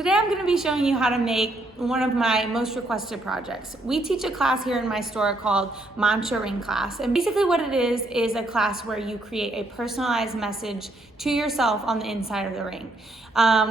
Today I'm going to be showing you how to make one of my most requested projects. We teach a class here in my store called Mantra Ring Class, and basically what it is a class where you create a personalized message to yourself on the inside of the ring.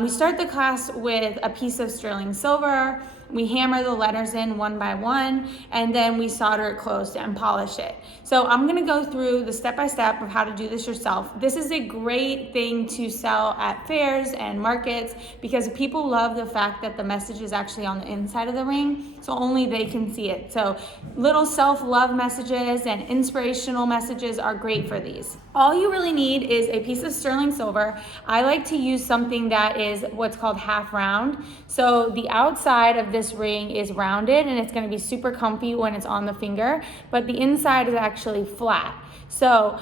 We start the class with a piece of sterling silver. We hammer the letters in one by one, and then we solder it closed and polish it. So I'm gonna go through the step-by-step of how to do this yourself. This is a great thing to sell at fairs and markets because people love the fact that the message is actually on the inside of the ring, so only they can see it. So little self-love messages and inspirational messages are great for these. All you really need is a piece of sterling silver. I like to use something that is what's called half round. So the outside of this ring is rounded and it's going to be super comfy when it's on the finger, but the inside is actually flat. So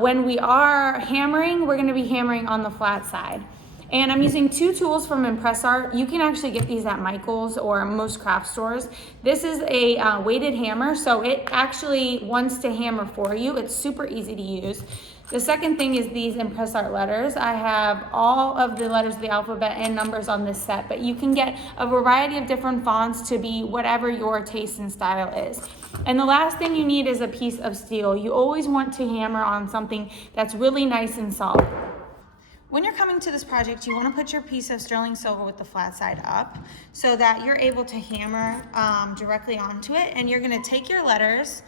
when we are hammering, we're going to be hammering on the flat side. And I'm using two tools from Impress Art. You can actually get these at Michael's or most craft stores. This is a weighted hammer, so it actually wants to hammer for you. It's super easy to use. The second thing is these Impress Art letters. I have all of the letters of the alphabet and numbers on this set, but you can get a variety of different fonts to be whatever your taste and style is. And the last thing you need is a piece of steel. You always want to hammer on something that's really nice and solid. When you're coming to this project, you want to put your piece of sterling silver with the flat side up so that you're able to hammer directly onto it. And you're going to take your letters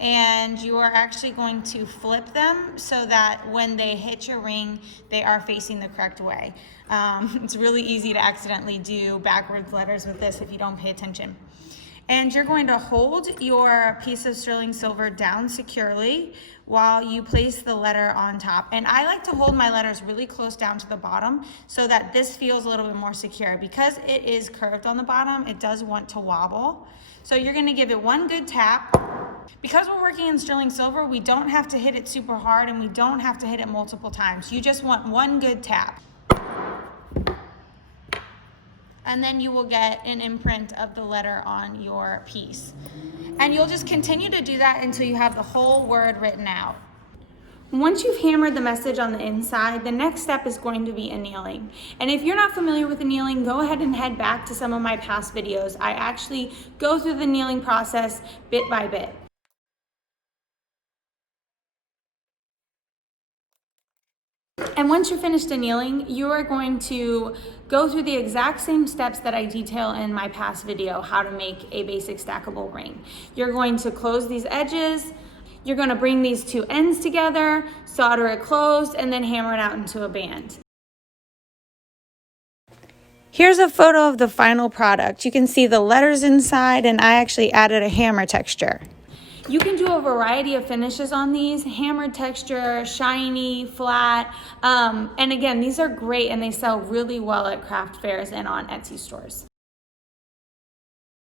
and you are actually going to flip them so that when they hit your ring, they are facing the correct way. It's really easy to accidentally do backwards letters with this if you don't pay attention. And you're going to hold your piece of sterling silver down securely while you place the letter on top. And I like to hold my letters really close down to the bottom so that this feels a little bit more secure. Because it is curved on the bottom, it does want to wobble. So you're gonna give it one good tap. Because we're working in sterling silver, we don't have to hit it super hard and we don't have to hit it multiple times. You just want one good tap. And then you will get an imprint of the letter on your piece. And you'll just continue to do that until you have the whole word written out. Once you've hammered the message on the inside, the next step is going to be annealing. And if you're not familiar with annealing, go ahead and head back to some of my past videos. I actually go through the annealing process bit by bit. And once you're finished annealing, you are going to go through the exact same steps that I detail in my past video, how to make a basic stackable ring. You're going to close these edges, you're going to bring these two ends together, solder it closed, and then hammer it out into a band. Here's a photo of the final product. You can see the letters inside, and I actually added a hammer texture. You can do a variety of finishes on these, hammered texture, shiny, flat, and again, these are great and they sell really well at craft fairs and on Etsy stores.